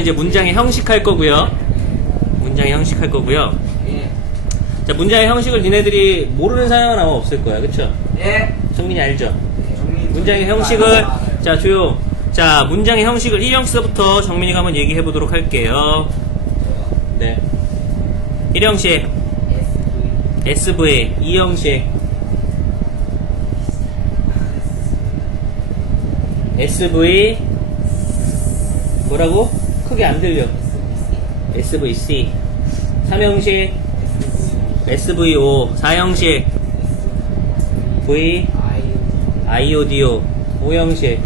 이제 문장의 형식 할 거고요. 문장의 형식 할 거고요. 예. 자, 문장의 형식을 니네들이 모르는 사람은 아마 없을 거야. 그쵸? 예. 정민이 알죠? 정민 문장의 형식을, 자, 조용. 자, 문장의 형식을 1형식부터 정민이가 한번 얘기해 보도록 할게요. 네. 1형식. SV. 2형식. SV. 뭐라고? 크게 안 들려. SVC. 3형식. SVO. 4형식. V. IODO. 5형식.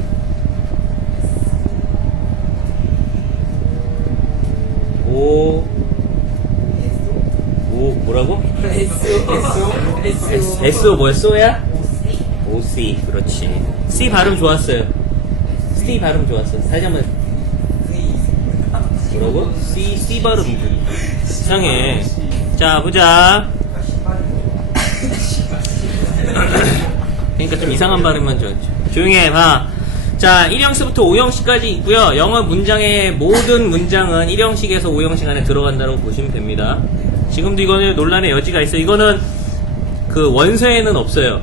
오 뭐라고? SO 뭐야? SO야? OC. 그렇지. C 발음 좋았어요. C 발음 좋았어. 다시 한번. 뭐라고? C 발음 이상해. 자, 보자. 그러니까 좀 이상한 발음만 조용히 해. 봐. 자, 1형식부터 5형식까지 있고요. 영어 문장의 모든 문장은 1형식에서 5형식 안에 들어간다고 보시면 됩니다. 지금도 이거는 논란의 여지가 있어요. 이거는 그 원서에는 없어요.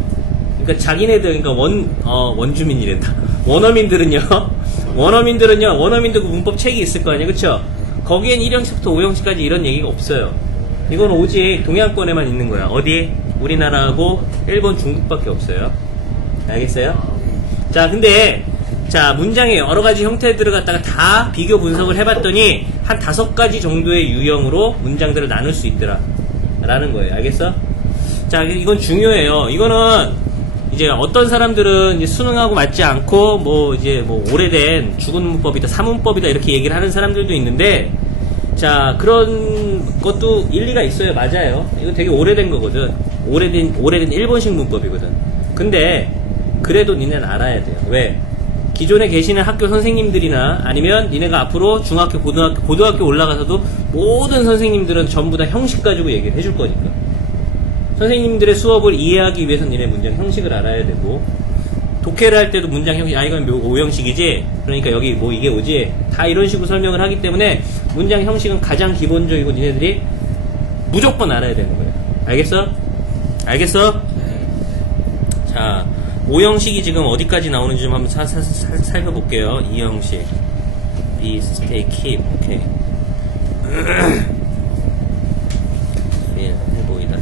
그러니까 자기네들, 그러니까 원주민이랬다. 원어민들도 그 문법 책이 있을 거 아니에요. 그쵸? 거기엔 1형식부터 5형식까지 이런 얘기가 없어요. 이건 오직 동양권에만 있는 거야. 어디? 우리나라하고 일본, 중국밖에 없어요. 알겠어요? 자, 근데 자, 문장의 여러 가지 형태들을 갖다가 다 비교 분석을 해봤더니 한 5가지 정도의 유형으로 문장들을 나눌 수 있더라 라는 거예요. 알겠어? 자, 이건 중요해요. 이거는 이제 어떤 사람들은 이제 수능하고 맞지 않고 뭐 오래된 죽은 문법이다, 사문법이다 이렇게 얘기를 하는 사람들도 있는데, 자, 그런 것도 일리가 있어요. 맞아요. 이거 되게 오래된 거거든. 오래된 일본식 문법이거든. 근데 그래도 니네는 알아야 돼요. 왜? 기존에 계시는 학교 선생님들이나 아니면 니네가 앞으로 중학교, 고등학교 올라가서도 모든 선생님들은 전부 다 형식 가지고 얘기를 해줄 거니까. 선생님들의 수업을 이해하기 위해서는 니네 문장 형식을 알아야 되고, 독해를 할 때도 문장 형식, 이건 5형식이지? 그러니까 여기 뭐 이게 오지? 다 이런 식으로 설명을 하기 때문에 문장 형식은 가장 기본적이고 니네들이 무조건 알아야 되는 거예요. 알겠어? 알겠어? 자, 5형식이 지금 어디까지 나오는지 좀 한번 살펴볼게요. 2형식. Be, stay, keep. 오케이. 해보이다.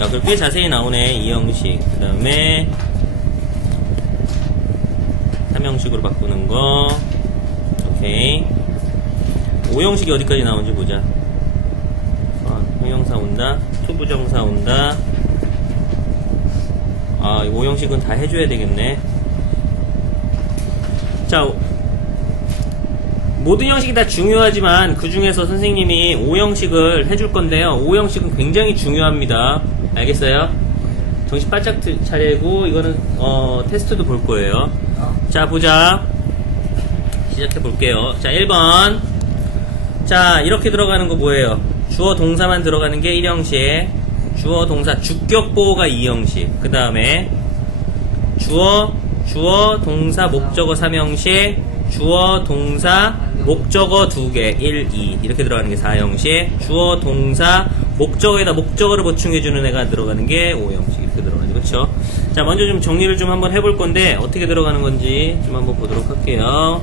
야, 그럼 꽤 자세히 나오네. 2형식. 그 다음에 3형식으로 바꾸는 거. 오케이. 5형식이 어디까지 나오는지 보자. 형용사 온다. 투부정사 온다. 아, 이 5형식은 다 해줘야 되겠네. 자, 모든 형식이 다 중요하지만 그 중에서 선생님이 5형식을 해줄 건데요. 5형식은 굉장히 중요합니다. 알겠어요? 정신 바짝 차리고 이거는 테스트도 볼 거예요. 자, 보자. 시작해 볼게요. 자, 1번. 자, 이렇게 들어가는 거 뭐예요? 주어 동사만 들어가는 게 1형식. 주어 동사 주격보호가 2형식. 그 다음에 주어 동사 목적어 3형식. 주어 동사 목적어 2개 1, 2 이렇게 들어가는 게 4형식. 주어 동사 목적어에다 목적어를 보충해주는 애가 들어가는 게 5형식. 이렇게 들어가죠. 그쵸? 자, 먼저 좀 정리를 좀 한번 해볼 건데 어떻게 들어가는 건지 좀 한번 보도록 할게요.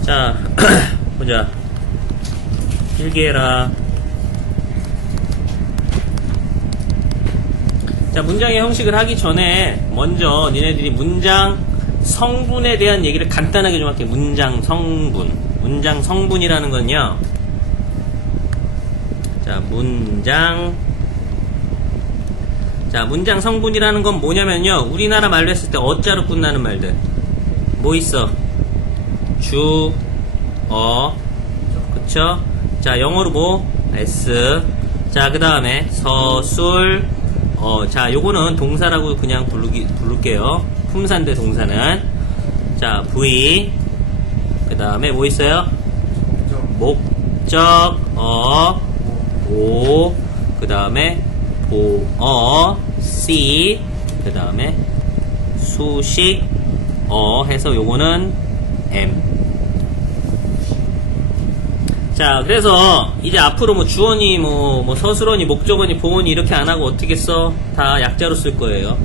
자, 보자. 필기해라. 자, 문장의 형식을 하기 전에 먼저 니네들이 문장 성분에 대한 얘기를 간단하게 좀 할게요. 문장 성분. 문장 성분이라는 건요. 자, 문장 성분이라는 건 뭐냐면요. 우리나라 말로 했을 때 어자로 끝나는 말들. 뭐 있어? 주, 그쵸? 자, 영어로 뭐? S. 자, 그 다음에 서술. 자, 요거는 동사라고 그냥 부를게요. 품사인데 동사는. 자, V. 그 다음에 뭐 있어요? 목적, 오. 그 다음에 보어, C. 그 다음에 수식, 해서 요거는 M. 자, 그래서 이제 앞으로 뭐 주어니 뭐 서술어니 목적어니 보어니 이렇게 안 하고 어떻게 써? 다 약자로 쓸 거예요.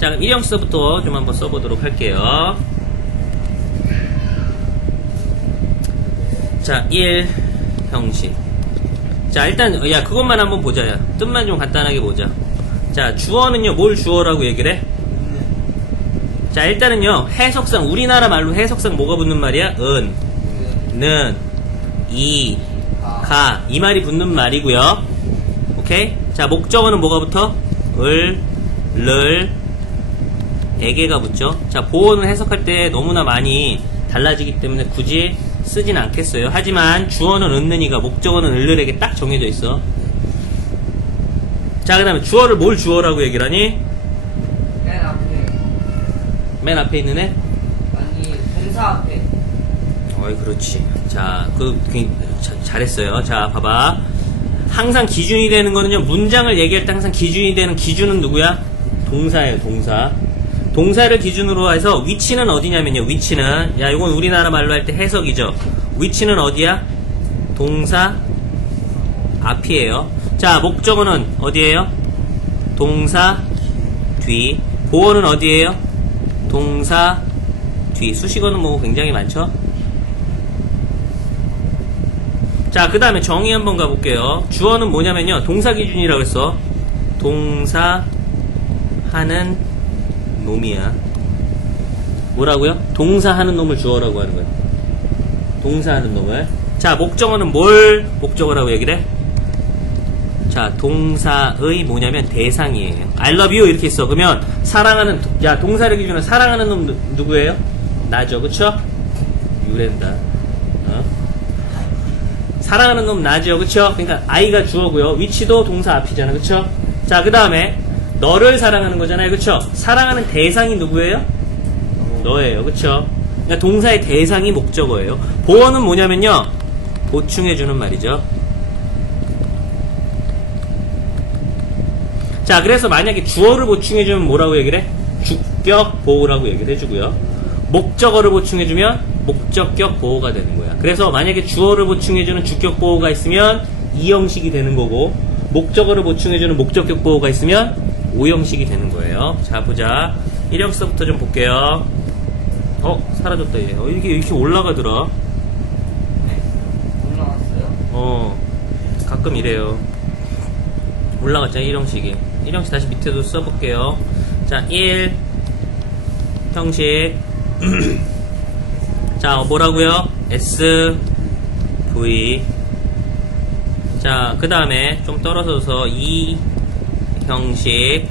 자, 그럼 일형식서부터 좀 한번 써보도록 할게요. 자, 1형식. 자, 일단 야 그것만 한번 보자. 야. 뜻만 좀 간단하게 보자. 자, 주어는요 뭘 주어라고 얘기를 해? 자, 일단은요 해석상 우리나라 말로 해석상 뭐가 붙는 말이야? 은, 는, 이, 가 이 말이 붙는 말이고요. 오케이? 자, 목적어는 뭐가 붙어? 을, 를, 에게가 붙죠. 자, 보어는 해석할 때 너무나 많이 달라지기 때문에 굳이 쓰진 않겠어요. 하지만 주어는 은는이가 목적어는 을를에게 딱 정해져 있어. 자, 그 다음에 주어를 뭘 주어라고 얘기를 하니? 맨 앞에 있는 애? 아니, 동사 앞에. 어이, 그렇지. 자, 잘했어요. 자, 봐봐. 항상 기준이 되는 거는요, 문장을 얘기할 때 항상 기준이 되는 기준은 누구야? 동사예요, 동사. 동사를 기준으로 해서 위치는 어디냐면요, 위치는, 야, 이건 우리나라 말로 할 때 해석이죠. 위치는 어디야? 동사 앞이에요. 자, 목적어는 어디예요? 동사 뒤. 보어는 어디예요? 동사 뒤. 수식어는 뭐 굉장히 많죠? 자, 그 다음에 정의 한번 가볼게요. 주어는 뭐냐면요, 동사 기준이라고 했어. 동사 하는 놈이야. 뭐라고요? 동사 하는 놈을 주어라고 하는 거야. 동사 하는 놈을. 자, 목적어는 뭘 목적어라고 얘기를 해? 자, 동사의 뭐냐면 대상이에요. I love you 이렇게 있어. 그러면 사랑하는, 야, 동사를 기준으로 사랑하는 놈 누구예요? 나죠. 그쵸? 유랜다. 사랑하는 놈 나죠. 그쵸? 그러니까 I가 주어고요. 위치도 동사 앞이잖아. 그쵸? 자, 그 다음에 너를 사랑하는 거잖아요. 그쵸? 사랑하는 대상이 누구예요? 너예요. 그쵸? 그러니까 동사의 대상이 목적어예요. 보어는 뭐냐면요, 보충해주는 말이죠. 자, 그래서 만약에 주어를 보충해주면 뭐라고 얘기를 해? 주격 보호라고 얘기를 해주고요. 목적어를 보충해주면 목적격 보호가 되는 거야. 그래서 만약에 주어를 보충해주는 주격 보호가 있으면 2형식이 되는 거고, 목적어를 보충해주는 목적격 보호가 있으면 5형식이 되는 거예요. 자, 보자. 1형식서부터 좀 볼게요. 사라졌다, 얘. 이게 이렇게 올라가더라. 올라왔어요? 가끔 이래요. 올라갔잖아, 1형식이. 1형식 다시 밑에도 써볼게요. 자, 1형식. 자, 뭐라고요? S, V. 자, 그 다음에 좀 떨어져서 2형식.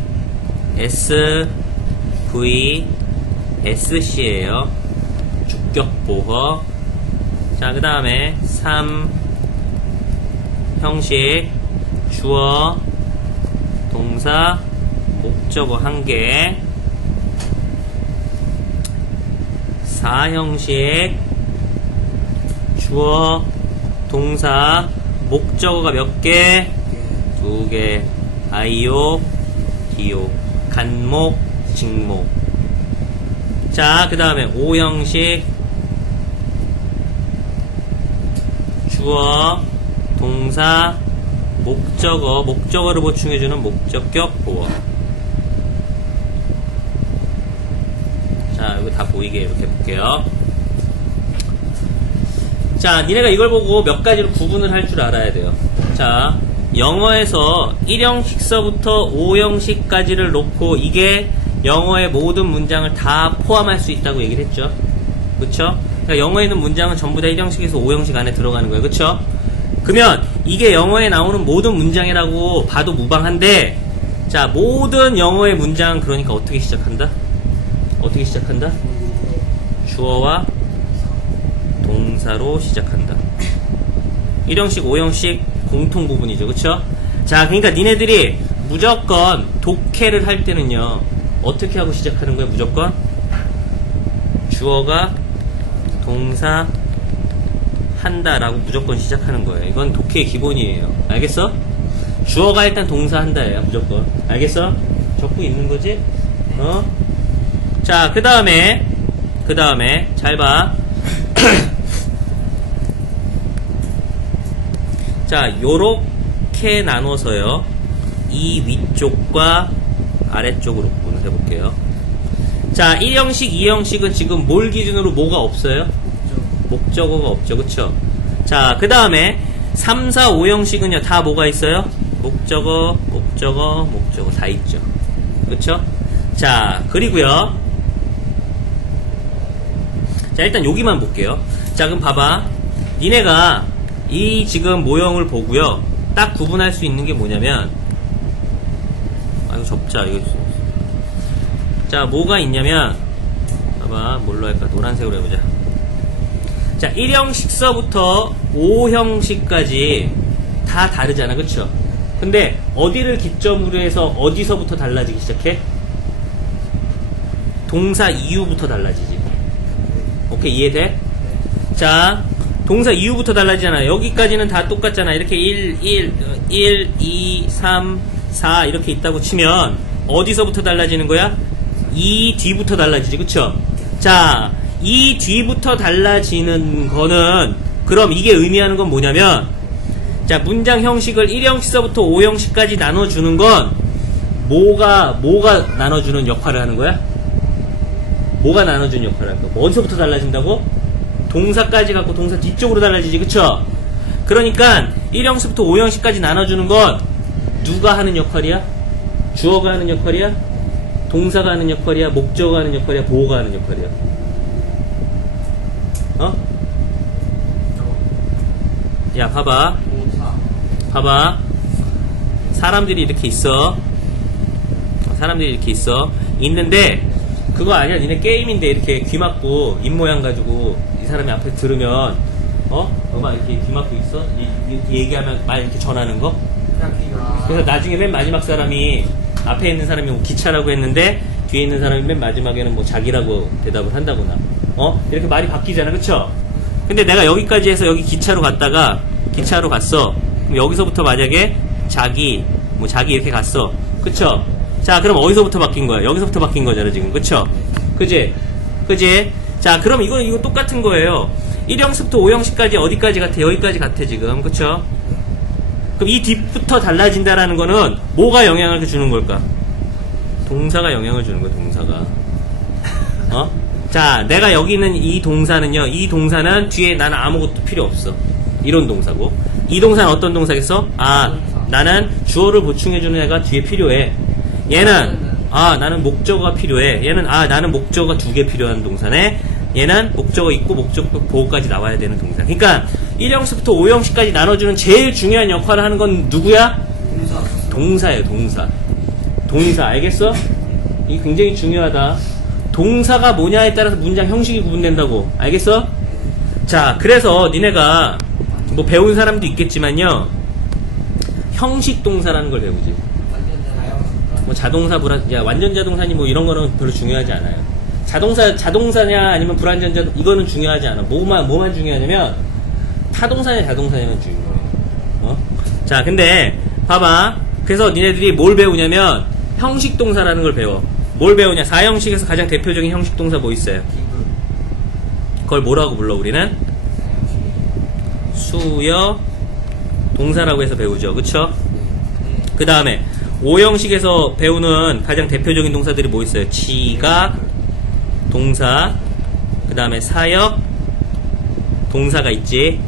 S, V, SC예요. 주격보호. 자, 그 다음에 3형식. 주어, 동사, 목적어 1개. 4형식. 주어, 동사, 목적어가 몇 개? 2개. 아이오, 디오. 간목, 직목. 자, 그 다음에 5형식. 주어, 동사, 목적어, 목적어를 보충해주는 목적격 보어. 자, 이거 다 보이게 이렇게 볼게요. 자, 니네가 이걸 보고 몇 가지로 구분을 할 줄 알아야 돼요. 자, 영어에서 1형식서부터 5형식까지를 놓고 이게 영어의 모든 문장을 다 포함할 수 있다고 얘기를 했죠. 그쵸? 그러니까 영어에 있는 문장은 전부 다 1형식에서 5형식 안에 들어가는 거예요. 그쵸? 그러면 이게 영어에 나오는 모든 문장이라고 봐도 무방한데, 자, 모든 영어의 문장은 그러니까 어떻게 시작한다? 어떻게 시작한다? 주어와 동사로 시작한다. 1형식, 5형식 공통 부분이죠. 그쵸? 자, 그러니까 니네들이 무조건 독해를 할 때는요, 어떻게 하고 시작하는 거야? 무조건 주어가 동사 한다라고 무조건 시작하는 거예요. 이건 독해의 기본이에요. 알겠어? 주어가 일단 동사 한다예요. 무조건. 알겠어? 적고 있는 거지? 자, 그 다음에 잘 봐. 자, 요렇게 나눠서요. 이 위쪽과 아래쪽으로 구분을 해볼게요. 자, 1형식, 2형식은 지금 뭘 기준으로 뭐가 없어요? 목적어가 없죠. 그쵸? 자, 그 다음에 3, 4, 5형식은요. 다 뭐가 있어요? 목적어, 목적어, 목적어 다 있죠. 그쵸? 자, 그리고요. 자, 일단 여기만 볼게요. 자, 그럼 봐봐. 니네가 이 지금 모형을 보고요. 딱 구분할 수 있는 게 뭐냐면, 아, 이거 접자. 이거. 자, 뭐가 있냐면, 봐봐. 뭘로 할까? 노란색으로 해보자. 자, 1형식서부터 5형식까지 다 다르잖아. 그쵸? 근데 어디를 기점으로 해서 어디서부터 달라지기 시작해? 동사 이후부터 달라지지. 오케이, 이해돼? 자, 동사 이후부터 달라지잖아. 여기까지는 다 똑같잖아. 이렇게 1, 2, 3, 4 이렇게 있다고 치면 어디서부터 달라지는 거야? 이 뒤부터 달라지지. 그쵸? 자, 이 뒤부터 달라지는 거는, 그럼 이게 의미하는 건 뭐냐면, 자, 문장 형식을 1형식서부터 5형식까지 나눠주는 건 뭐가 나눠주는 역할을 하는 거야? 뭐가 나눠주는 역할을 할까? 어디서부터 달라진다고? 동사까지 갖고 동사 뒤쪽으로 달라지지. 그쵸? 그러니까 1형식부터 5형식까지 나눠주는 건 누가 하는 역할이야? 주어가 하는 역할이야? 동사가 하는 역할이야? 목적어가 하는 역할이야? 보어가 하는 역할이야? 어? 야, 봐봐. 봐봐. 사람들이 이렇게 있어. 사람들이 이렇게 있어. 있는데, 그거 아니야. 니네 게임인데 이렇게 귀 막고, 입 모양 가지고, 이 사람이 앞에 들으면, 막 이렇게 귀 막고 있어? 이렇게 얘기하면 말 이렇게 전하는 거? 그래서 나중에 맨 마지막 사람이, 앞에 있는 사람이 뭐 기차라고 했는데, 뒤에 있는 사람이 맨 마지막에는 뭐 자기라고 대답을 한다거나. 이렇게 말이 바뀌잖아. 그쵸? 근데 내가 여기까지 해서 여기 기차로 갔다가, 기차로 갔어. 그럼 여기서부터 만약에 자기 이렇게 갔어. 그쵸? 자, 그럼 어디서부터 바뀐 거야? 여기서부터 바뀐 거잖아, 지금. 그쵸? 그지? 그지? 자, 그럼 이거 똑같은 거예요. 1형식부터 5형식까지 어디까지 같아? 여기까지 같아, 지금. 그쵸? 그럼 이 뒤부터 달라진다라는 거는 뭐가 영향을 주는 걸까? 동사가 영향을 주는 거야, 동사가. 자, 내가 여기 있는 이 동사는요, 이 동사는 뒤에 나는 아무것도 필요 없어. 이런 동사고. 이 동사는 어떤 동사겠어? 아, 나는 주어를 보충해주는 애가 뒤에 필요해. 얘는, 아, 나는 목적어가 필요해. 얘는, 아, 나는 목적어가 2개 필요한 동사네. 얘는 목적어 있고 목적어 보호까지 나와야 되는 동사. 그러니까 1형식부터 5형식까지 나눠주는 제일 중요한 역할을 하는 건 누구야? 동사예요, 동사. 동사, 알겠어? 이게 굉장히 중요하다. 동사가 뭐냐에 따라서 문장 형식이 구분된다고. 알겠어? 자, 그래서 니네가 뭐 배운 사람도 있겠지만요, 형식 동사라는 걸 배우지. 뭐 자동사, 완전 자동사니 뭐 이런 거는 별로 중요하지 않아요. 자동사냐 아니면 불완전자, 이거는 중요하지 않아. 뭐만 중요하냐면 타동사냐 자동사냐면 중요해요. 자, 근데 봐봐. 그래서 니네들이 뭘 배우냐면 형식 동사라는 걸 배워. 뭘 배우냐? 4형식에서 가장 대표적인 형식 동사 뭐 있어요? 그걸 뭐라고 불러 우리는? 수여 동사라고 해서 배우죠. 그쵸? 그 다음에 5형식에서 배우는 가장 대표적인 동사들이 뭐 있어요? 지각 동사, 그 다음에 사역 동사가 있지.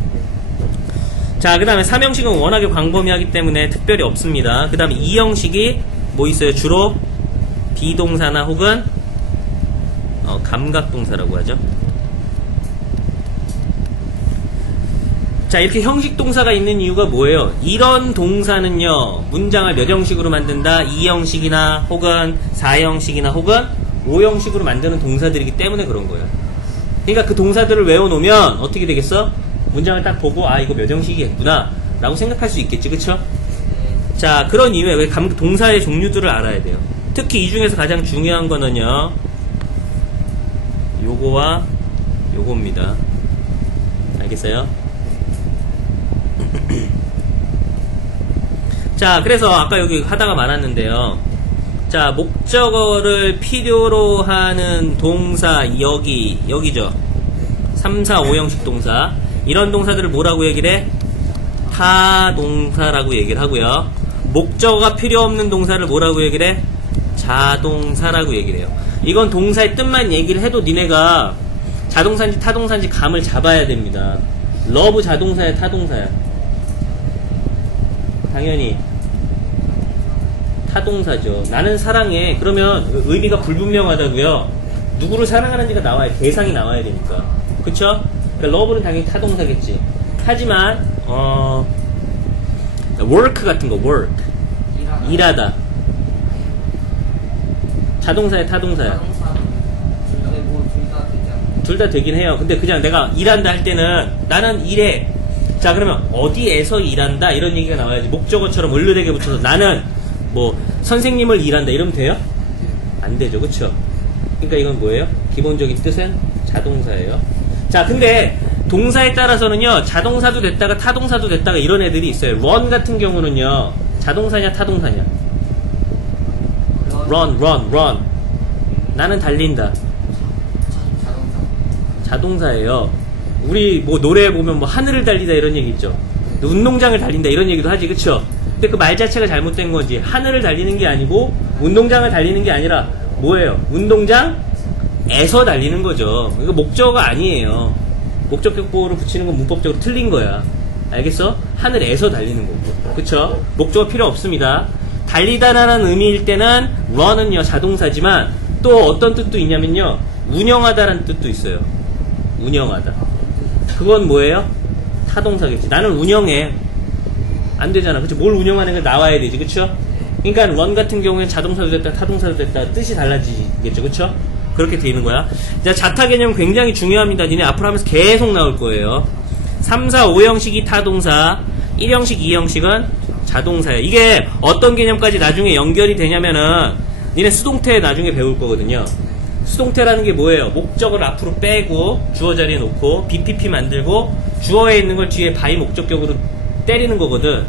자, 그 다음에 3형식은 워낙에 광범위하기 때문에 특별히 없습니다. 그 다음에 2형식이 뭐 있어요? 주로 비동사나 혹은 감각동사라고 하죠. 자, 이렇게 형식 동사가 있는 이유가 뭐예요? 이런 동사는요, 문장을 몇 형식으로 만든다? 2형식이나 혹은 4형식이나 혹은 5형식으로 만드는 동사들이기 때문에 그런 거예요. 그러니까 그 동사들을 외워놓으면 어떻게 되겠어? 문장을 딱 보고, 아, 이거 몇 형식이겠구나 라고 생각할 수 있겠지. 그쵸? 자, 그런 이유에 왜 동사의 종류들을 알아야 돼요. 특히 이 중에서 가장 중요한 거는요, 요거와 요겁니다. 알겠어요? 자, 그래서 아까 여기 하다가 말았는데요. 자, 목적어를 필요로 하는 동사, 여기죠. 3, 4, 5형식 동사. 이런 동사들을 뭐라고 얘기를 해? 타동사라고 얘기를 하고요. 목적어가 필요 없는 동사를 뭐라고 얘기를 해? 자동사라고 얘기를 해요. 이건 동사의 뜻만 얘기를 해도 니네가 자동사인지 타동사인지 감을 잡아야 됩니다. 러브 자동사야 타동사야? 당연히 타동사죠. 나는 사랑해. 그러면 의미가 불분명하다고요. 누구를 사랑하는지가 나와야, 대상이 나와야 되니까. 그쵸? 그러니까 러브는 당연히 타동사겠지. 하지만 work 같은 거, work 일하다 자동사야 타동사야? 자동사. 둘다 되지 않나요? 둘 다 되긴 해요. 근데 그냥 내가 일한다 할 때는 나는 일해. 자, 그러면 어디에서 일한다 이런 얘기가 나와야지. 목적어처럼 을르되게 붙여서 나는 뭐 선생님을 일한다 이러면 돼요? 안 되죠. 그쵸? 그러니까 이건 뭐예요? 기본적인 뜻은 자동사예요. 자, 근데 동사에 따라서는요, 자동사도 됐다가 타동사도 됐다가 이런 애들이 있어요. run 같은 경우는요, 자동사냐 타동사냐? run. 나는 달린다. 자동사. 자동사예요. 우리 뭐 노래에 보면 뭐 하늘을 달리다 이런 얘기 있죠. 운동장을 달린다 이런 얘기도 하지, 그쵸? 근데 그 말 자체가 잘못된 거지. 하늘을 달리는 게 아니고 운동장을 달리는 게 아니라 뭐예요? 운동장에서 달리는 거죠. 이거 목적어가 아니에요. 목적격보를 붙이는 건 문법적으로 틀린 거야. 알겠어? 하늘에서 달리는 거고. 그쵸? 목적어 필요 없습니다. 달리다라는 의미일 때는 run은요 자동사지만 또 어떤 뜻도 있냐면요, 운영하다라는 뜻도 있어요. 운영하다. 그건 뭐예요? 타동사겠지. 나는 운영해. 안 되잖아. 그쵸? 뭘 운영하는 게 나와야 되지. 그쵸? 그러니까 run 같은 경우에는 자동사도 됐다 타동사도 됐다 뜻이 달라지겠죠. 그쵸? 그렇게 되는 거야. 자, 자타 개념 굉장히 중요합니다. 니네 앞으로 하면서 계속 나올 거예요. 3, 4, 5형식이 타동사, 1형식, 2형식은 자동사예요. 이게 어떤 개념까지 나중에 연결이 되냐면은 니네 수동태 나중에 배울 거거든요. 수동태라는 게 뭐예요? 목적을 앞으로 빼고 주어 자리에 놓고 BPP 만들고 주어에 있는 걸 뒤에 바이 목적격으로 때리는 거거든.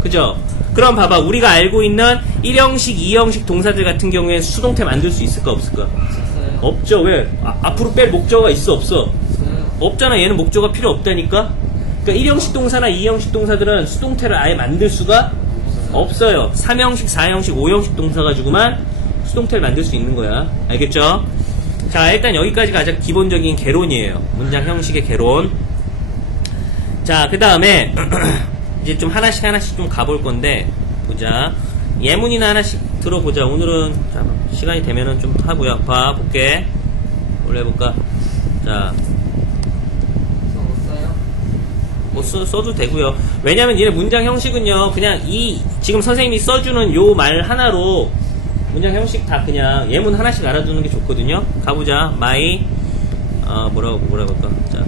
그죠? 그럼 봐봐. 우리가 알고 있는 1형식, 2형식 동사들 같은 경우에 수동태 만들 수 있을까 없을까? 있어요. 없죠. 왜? 앞으로 뺄 목적어가 있어 없어? 있어요. 없잖아. 얘는 목적어가 필요 없다니까. 그러니까 1형식 동사나 2형식 동사들은 수동태를 아예 만들 수가 없어요. 3형식, 4형식, 5형식 동사 가지고만 수동태를 만들 수 있는 거야. 알겠죠? 자, 일단 여기까지가 가장 기본적인 개론이에요. 문장 형식의 개론. 자, 그 다음에 이제 좀 하나씩 좀 가볼 건데, 보자. 예문이나 하나씩 들어보자. 오늘은 자, 시간이 되면은 좀 하고요. 볼게. 뭘 해볼까? 자, 써요? 뭐 써도 되고요. 왜냐면 얘네 문장 형식은요, 그냥 지금 선생님이 써주는 요 말 하나로 문장 형식 다 그냥 예문 하나씩 알아두는 게 좋거든요. 가보자. 뭐라고 할까? 자.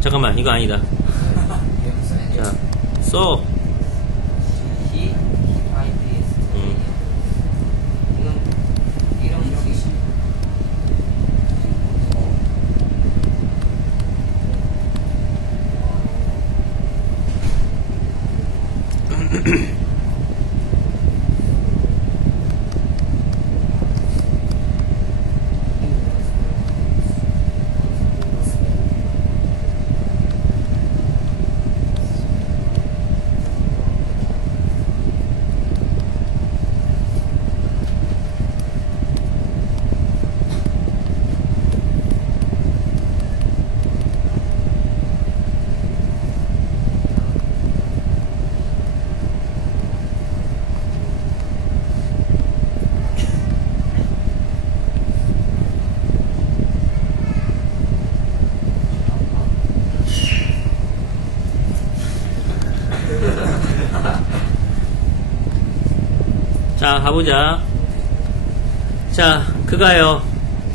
잠깐만. 이거 아니다. 자, 써. 자, 가보자. 자, 그가요.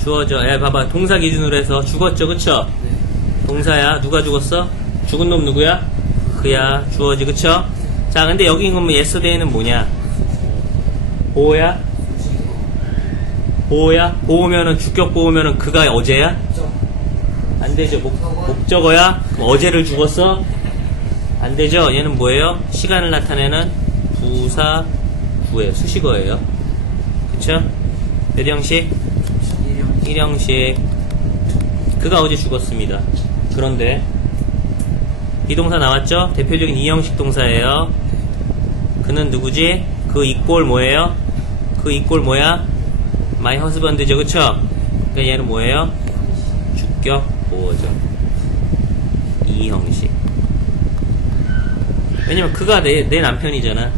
주어져. 봐봐. 동사 기준으로 해서 죽었죠. 그쵸? 동사야. 누가 죽었어? 죽은 놈 누구야? 그야. 주어지. 그쵸? 자, 근데 여기 그러면 yesterday는 뭐냐? 보호야? 보호야? 보호면은, 주격 보호면은 그가 어제야? 안 되죠. 목적어야? 그럼 어제를 죽었어? 안 되죠. 얘는 뭐예요? 시간을 나타내는 부사 구예요. 수식어예요. 그쵸? 몇 형식? 일형식. 그가 어제 죽었습니다. 그런데 비동사 나왔죠? 대표적인 이형식 동사예요. 그는 누구지? 그 이꼴 뭐예요? 그 이꼴 뭐야? My husband죠. 그쵸? 그러니까 얘는 뭐예요? 주격 보어죠. 이형식. 왜냐면 그가 내 남편이잖아.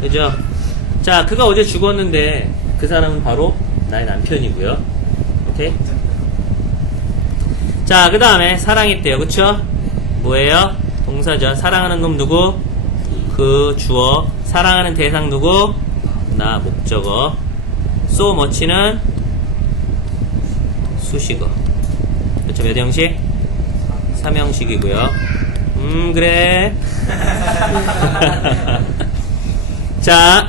그죠? 자, 그가 어제 죽었는데 그 사람은 바로 나의 남편이고요. 오케이? 자, 그 다음에 사랑했대요. 그쵸? 뭐예요? 동사죠. 사랑하는 놈 누구? 그 주어. 사랑하는 대상 누구? 나 목적어. so much는 수식어. 그쵸? 몇 형식? 3형식이고요. 그래. 자,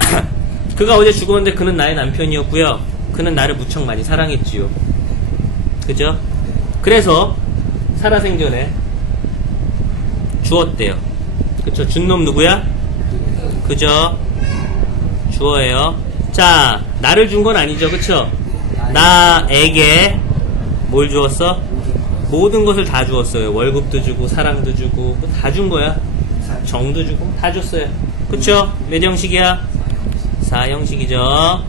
그가 어제 죽었는데 그는 나의 남편이었고요. 그는 나를 무척 많이 사랑했지요. 그죠? 그래서 살아생전에 주었대요. 그쵸? 준 놈 누구야? 그죠? 주어예요. 자, 나를 준 건 아니죠. 그쵸? 나에게 뭘 주었어? 모든 것을 다 주었어요. 월급도 주고 사랑도 주고 다 준 거야. 정도 주고 다 줬어요. 그쵸? 몇 형식이야? 4형식이죠.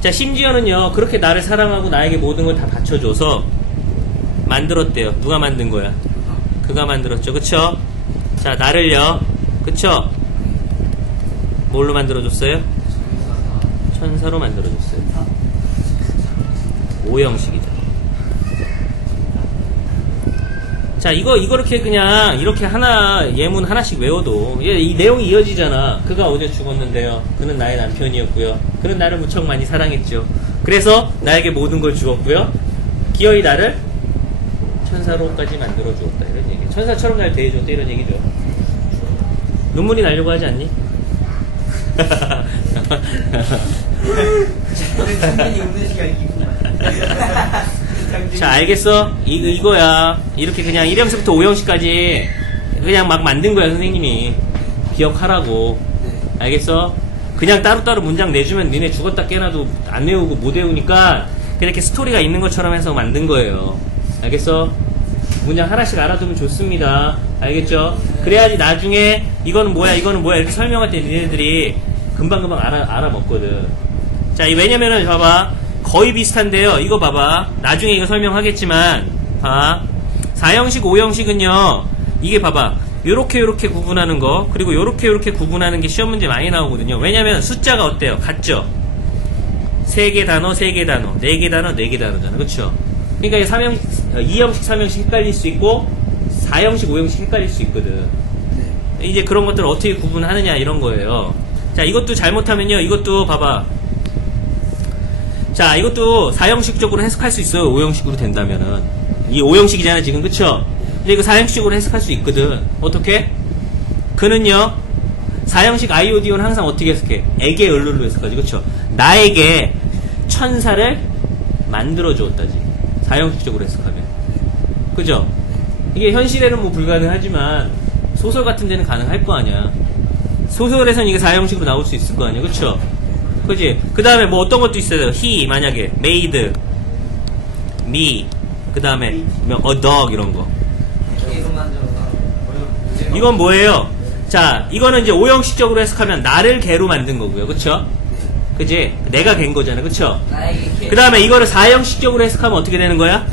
자, 심지어는요, 그렇게 나를 사랑하고 나에게 모든 걸 다 바쳐줘서 만들었대요. 누가 만든 거야? 그가 만들었죠. 그쵸? 자, 나를요, 그쵸? 뭘로 만들어줬어요? 천사로 만들어줬어요. 5형식이죠. 자, 이렇게 그냥, 이렇게 예문 하나씩 외워도, 이 내용이 이어지잖아. 그가 어제 죽었는데요. 그는 나의 남편이었고요. 그는 나를 무척 많이 사랑했죠. 그래서 나에게 모든 걸 주었고요. 기어이 나를 천사로까지 만들어 주었다. 이런 얘기. 천사처럼 날 대해줬다. 이런 얘기죠. 눈물이 나려고 하지 않니? 충분히 웃는 시간이구나. 자, 알겠어? 이거야. 이렇게 그냥 1형식부터 5형식까지 그냥 막 만든 거야, 선생님이. 기억하라고. 알겠어? 그냥 따로따로 문장 내주면 니네 죽었다 깨나도 안 외우고 못 외우니까 그렇게 스토리가 있는 것처럼 해서 만든 거예요. 알겠어? 문장 하나씩 알아두면 좋습니다. 알겠죠? 그래야지 나중에 이거는 뭐야, 이거는 뭐야 이렇게 설명할 때 니네들이 금방금방 알아먹거든. 자, 왜냐면은 봐봐. 거의 비슷한데요. 이거 봐봐. 나중에 이거 설명하겠지만 봐. 4형식, 5형식은요. 이게 봐봐. 요렇게 구분하는 거 그리고 요렇게 구분하는 게 시험 문제 많이 나오거든요. 왜냐면 숫자가 어때요? 같죠? 3개 단어, 3개 단어, 4개 단어, 4개 단어잖아. 그쵸? 그러니까 2형식, 3형식 헷갈릴 수 있고 4형식, 5형식 헷갈릴 수 있거든. 이제 그런 것들을 어떻게 구분하느냐 이런 거예요. 자, 이것도 잘못하면요. 이것도 봐봐. 자, 이것도 4형식적으로 해석할 수 있어요. 5형식으로 된다면은. 이 5형식이잖아, 지금. 그쵸? 근데 이거 4형식적으로 해석할 수 있거든. 어떻게? 그는요, 4형식 IODO는 항상 어떻게 해석해? 에게 을룰로 해석하지. 그쵸? 나에게 천사를 만들어 주었다지. 4형식적으로 해석하면. 그죠? 이게 현실에는 뭐 불가능하지만, 소설 같은 데는 가능할 거 아니야. 소설에서는 이게 4형식으로 나올 수 있을 거 아니야. 그쵸? 그지? 그 다음에 뭐 어떤 것도 있어요. he, 만약에, made, me, 그 다음에, a dog, 이런 거. 이건 뭐예요? 자, 이거는 이제 5형식적으로 해석하면 나를 개로 만든 거고요. 그쵸? 그지? 내가 갠 거잖아. 그쵸? 그 다음에 이거를 4형식적으로 해석하면 어떻게 되는 거야?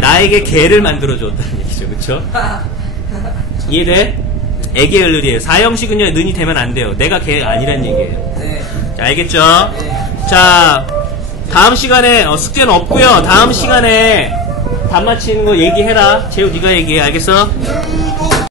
나에게 개를 만들어줬다는 얘기죠. 그쵸? 이해돼? 에게 을룰이에요. 4형식은요, 는이 되면 안 돼요. 내가 개가 아니란 얘기예요. 네. 자, 알겠죠? 자, 다음 시간에 숙제는 없고요. 다음 시간에 답 맞히는 거 얘기해라. 재우 네가 얘기해. 알겠어?